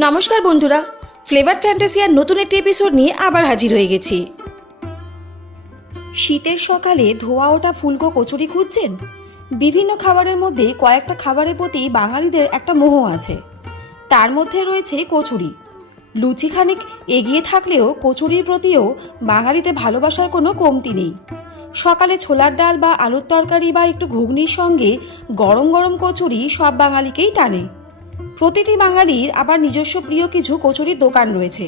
নমস্কার বন্ধুরা, ফ্লেভার্ড ফ্যান্টাসিয়ার নতুন একটি এপিসোড নিয়ে আবার হাজির হয়ে গেছি। শীতের সকালে ধোয়া ওঠা ফুলকো কচুরি খুঁজছেন? বিভিন্ন খাবারের মধ্যে কয়েকটা খাবারের প্রতি বাঙালিদের একটা মোহ আছে। তার মধ্যে রয়েছে কচুরি। লুচি খানিক এগিয়ে থাকলেও কচুরির প্রতিও বাঙালিতে ভালোবাসার কোনো কমতি নেই। সকালে ছোলার ডাল বা আলুর তরকারি বা একটু ঘুগনির সঙ্গে গরম গরম কচুরি সব বাঙালিকেই টানে। প্রতিটি বাঙালির আবার নিজস্ব প্রিয় কিছু কচুরির দোকান রয়েছে।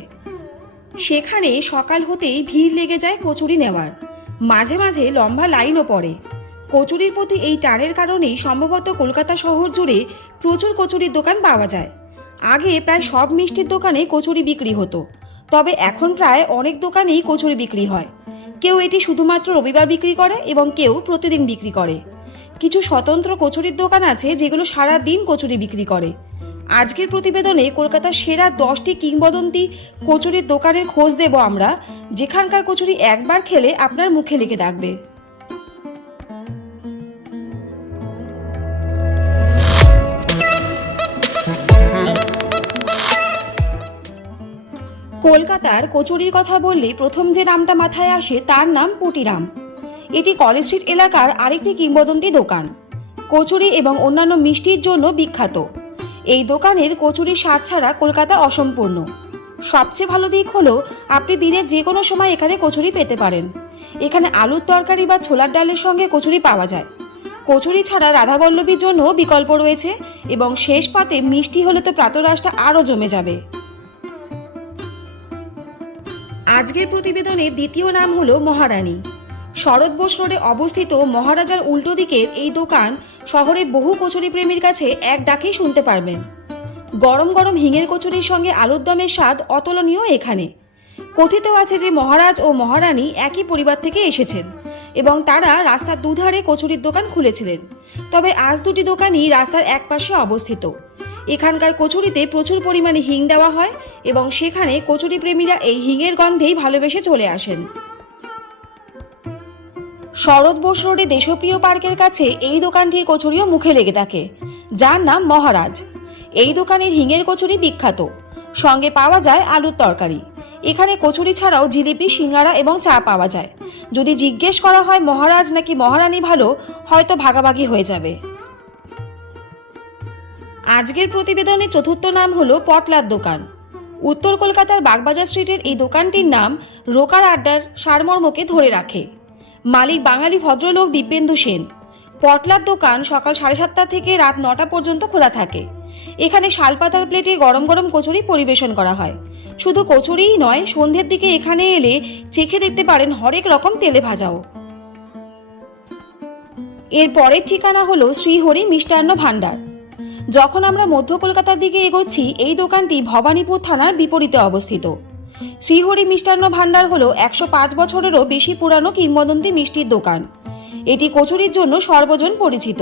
সেখানে সকাল হতেই ভিড় লেগে যায় কচুরি নেওয়ার, মাঝে মাঝে লম্বা লাইনও পড়ে। কচুরির প্রতি এই টানের কারণেই সম্ভবত কলকাতা শহর জুড়ে প্রচুর কচুরির দোকান পাওয়া যায়। আগে প্রায় সব মিষ্টির দোকানে কচুরি বিক্রি হতো, তবে এখন প্রায় অনেক দোকানেই কচুরি বিক্রি হয়। কেউ এটি শুধুমাত্র রবিবার বিক্রি করে এবং কেউ প্রতিদিন বিক্রি করে। কিছু স্বতন্ত্র কচুরির দোকান আছে যেগুলো সারা দিন কচুরি বিক্রি করে। আজকের প্রতিবেদনে কলকাতার সেরা 10টি কিংবদন্তি কচুরির দোকানের খোঁজ দেব আমরা, যেখানকার কচুরি একবার খেলে আপনার মুখে লেগে থাকবে। কলকাতার কচুরির কথা বললে প্রথম যে নামটা মাথায় আসে তার নাম পুটিরাম। এটি কলেজ স্ট্রিট এলাকার আরেকটি কিংবদন্তি দোকান। কচুরি এবং অন্যান্য মিষ্টির জন্য বিখ্যাত। এই দোকানের কচুরির স্বাদ ছাড়া কলকাতা অসম্পূর্ণ। সবচেয়ে ভালো দিক হলো আপনি দিনের যে কোনো সময় এখানে কচুরি পেতে পারেন। এখানে আলুর তরকারি বা ছোলার ডালের সঙ্গে কচুরি পাওয়া যায়। কচুরি ছাড়া রাধাবল্লভীর জন্য বিকল্প রয়েছে এবং শেষ পাতে মিষ্টি হলে তো প্রাতরাশটা আরও জমে যাবে। আজকের প্রতিবেদনের দ্বিতীয় নাম হলো মহারানী। শরৎ বোস রোডে অবস্থিত মহারাজার উল্টো দিকের এই দোকান শহরের বহু কচুরি প্রেমীর কাছে এক ডাকেই শুনতে পারবেন। গরম গরম হিঙের কচুরির সঙ্গে আলুর দমের স্বাদ অতুলনীয় এখানে। কথিত আছে যে মহারাজ ও মহারানী একই পরিবার থেকে এসেছেন এবং তারা রাস্তার দুধারে কচুরির দোকান খুলেছিলেন। তবে আজ দুটি দোকানই রাস্তার একপাশে অবস্থিত। এখানকার কচুরিতে প্রচুর পরিমাণে হিং দেওয়া হয় এবং সেখানে কচুরি প্রেমীরা এই হিঙের গন্ধেই ভালোবেসে চলে আসেন। শরৎ বোস রোডে দেশপ্রিয় পার্কের কাছে এই দোকানটির কচুরিও মুখে লেগে থাকে, যার নাম মহারাজ। এই দোকানের হিঙের কচুরি বিখ্যাত, সঙ্গে পাওয়া যায় আলুর তরকারি। এখানে কচুরি ছাড়াও জিলিপি, সিঙ্গারা এবং চা পাওয়া যায়। যদি জিজ্ঞেস করা হয় মহারাজ নাকি মহারানী ভালো, হয়তো ভাগাভাগি হয়ে যাবে। আজকের প্রতিবেদনের চতুর্থ নাম হলো পটলার দোকান। উত্তর কলকাতার বাগবাজার স্ট্রিটের এই দোকানটির নাম রোকার আড্ডার সারমর্মকে ধরে রাখে। মালিক বাঙালি ভদ্রলোক দিব্যেন্দু সেন। পটলার দোকান সকাল 7:30 থেকে রাত 9টা পর্যন্ত খোলা থাকে। এখানে শালপাতার প্লেটে গরম গরম কচুরি পরিবেশন করা হয়। শুধু কচুরিই নয়, সন্ধ্যের দিকে এখানে এলে চেখে দেখতে পারেন হরেক রকম তেলে ভাজাও। এর পরের ঠিকানা হলো শ্রীহরি মিষ্টান্ন ভাণ্ডার। যখন আমরা মধ্য কলকাতার দিকে এগোচ্ছি, এই দোকানটি ভবানীপুর থানার বিপরীতে অবস্থিত। শ্রীহরি মিষ্টান্ন ভাণ্ডার হলো 105 বছরেরও বেশি পুরানো কিংবদন্তি মিষ্টির দোকান। এটি কচুরির জন্য সর্বজন পরিচিত।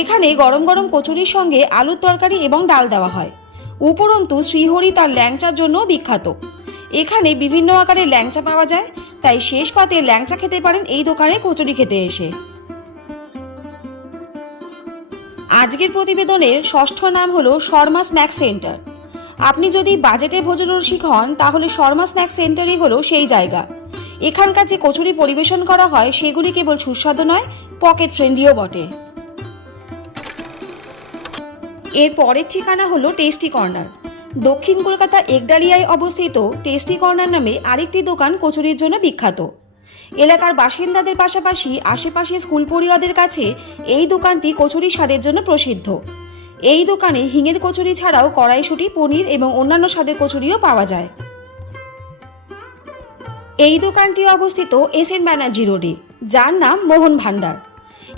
এখানে গরম গরম কচুরির সঙ্গে আলুর তরকারি এবং ডাল দেওয়া হয়। উপরন্তু শ্রীহরি তার ল্যাংচার জন্য বিখ্যাত। এখানে বিভিন্ন আকারের ল্যাংচা পাওয়া যায়, তাই শেষ পাতে ল্যাংচা খেতে পারেন এই দোকানে কচুরি খেতে এসে। আজকের প্রতিবেদনের ষষ্ঠ নাম হলো শর্মা স্ন্যাক্স সেন্টার। আপনি যদি বাজেটে ভোজনরসিক হন তাহলে শর্মা স্ন্যাক্স সেন্টারই হলো সেই জায়গা। এখানকার যে কচুরি পরিবেশন করা হয় সেগুলি কেবল সুস্বাদু নয়, পকেট ফ্রেন্ডলিও বটে। এর পরের ঠিকানা হলো টেস্টি কর্নার। দক্ষিণ কলকাতা একডালিয়ায় অবস্থিত টেস্টি কর্নার নামে আরেকটি দোকান কচুরির জন্য বিখ্যাত। এলাকার বাসিন্দাদের পাশাপাশি আশেপাশে স্কুল পড়ুয়াদের কাছে এই দোকানটি কচুরি স্বাদের জন্য প্রসিদ্ধ। এই দোকানে হিঙের কচুরি ছাড়াও কড়াইশুঁটি, পনির এবং অন্যান্য স্বাদের কচুরিও পাওয়া যায়। এই দোকানটি অবস্থিত এসএন ব্যানার্জি রোডে, যার নাম মোহন ভাণ্ডার।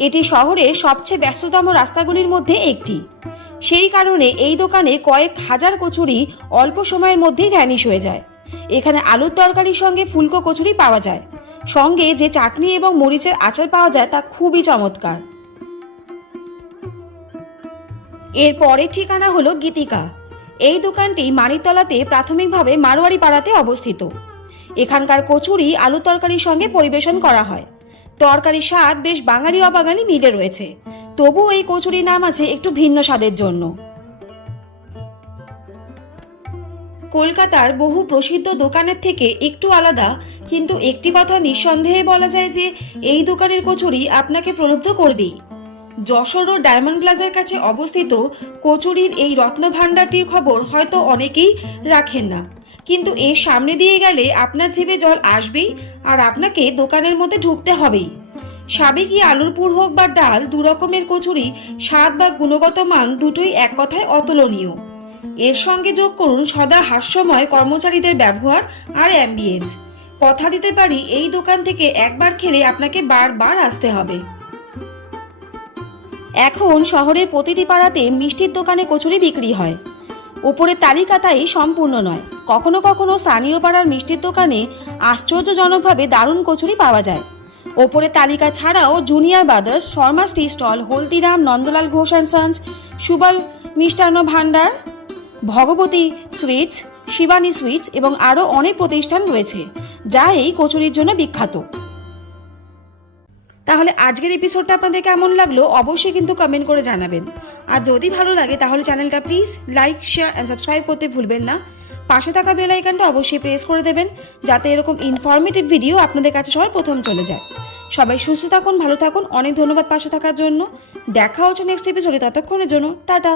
এটি শহরের সবচেয়ে ব্যস্ততম রাস্তাগুলির মধ্যে একটি। সেই কারণে এই দোকানে কয়েক হাজার কচুরি অল্প সময়ের মধ্যেই ভ্যানিশ হয়ে যায়। এখানে আলুর তরকারির সঙ্গে ফুলকো কচুরি পাওয়া যায়, সঙ্গে যে চাটনি এবং মরিচের আচার পাওয়া যায় তা খুবই চমৎকার। এর পরের ঠিকানা হলো গীতিকা। এই দোকানটি মানিকতলাতে প্রাথমিকভাবে মারোয়ারি পাড়াতে অবস্থিত। এখানকার কচুরি আলু তরকারির সঙ্গে পরিবেশন করা হয়। তরকারির স্বাদ বেশ বাঙালি অবাঙালি মিলে রয়েছে, তবুও এই কচুরির নাম আছে একটু ভিন্ন স্বাদের জন্য। কলকাতার বহু প্রসিদ্ধ দোকানের থেকে একটু আলাদা, কিন্তু একটি কথা নিঃসন্দেহে বলা যায় যে এই দোকানের কচুরি আপনাকে প্রলুব্ধ করবেই। যশোর ও ডায়মন্ড প্লাজার কাছে অবস্থিত কচুরির এই রত্নভাণ্ডারটির খবর হয়তো অনেকেই রাখেন না, কিন্তু এর সামনে দিয়ে গেলে আপনার জিভে জল আসবেই আর আপনাকে দোকানের মধ্যে ঢুকতে হবেই। সাবেকি আলুর পুর হোক বা ডাল, দু রকমের কচুরি স্বাদ বা গুণগত মান দুটোই এক কথায় অতুলনীয়। এর সঙ্গে যোগ করুন সদা হাস্যময় কর্মচারীদের ব্যবহার আর অ্যাম্বিয়েন্স। কথা দিতে পারি এই দোকান থেকে একবার খেলে আপনাকে বারবার আসতে হবে। এখন শহরের প্রতিটি পাড়াতে মিষ্টির দোকানে কচুরি বিক্রি হয়। ওপরের তালিকাটাই সম্পূর্ণ নয়, কখনো কখনো স্থানীয় পাড়ার মিষ্টির দোকানে আশ্চর্যজনকভাবে দারুণ কচুরি পাওয়া যায়। ওপরের তালিকা ছাড়াও junior brothers, Sharma tea stall, Haldiram, Nandalal Ghosh and sons, Subal Mishtanna Bhandar, Bhagavati sweets, Shivani sweets এবং আরও অনেক প্রতিষ্ঠান রয়েছে যা এই কচুরির জন্য বিখ্যাত। তাহলে আজকের এপিসোডটা আপনাদের কেমন লাগলো অবশ্যই কিন্তু কমেন্ট করে জানাবেন। আর যদি ভালো লাগে তাহলে চ্যানেলটা please like, share and subscribe করতে ভুলবেন না। পাশে থাকা বেল আইকনটা অবশ্যই প্রেস করে দেবেন যাতে এরকম ইনফরমেটিভ ভিডিও আপনাদের কাছে সবার প্রথম চলে যায়। সবাই সুস্থ থাকুন, ভালো থাকুন। অনেক ধন্যবাদ পাশে থাকার জন্য। দেখা হচ্ছে নেক্সট এপিসোডে, ততক্ষণের জন্য টাটা।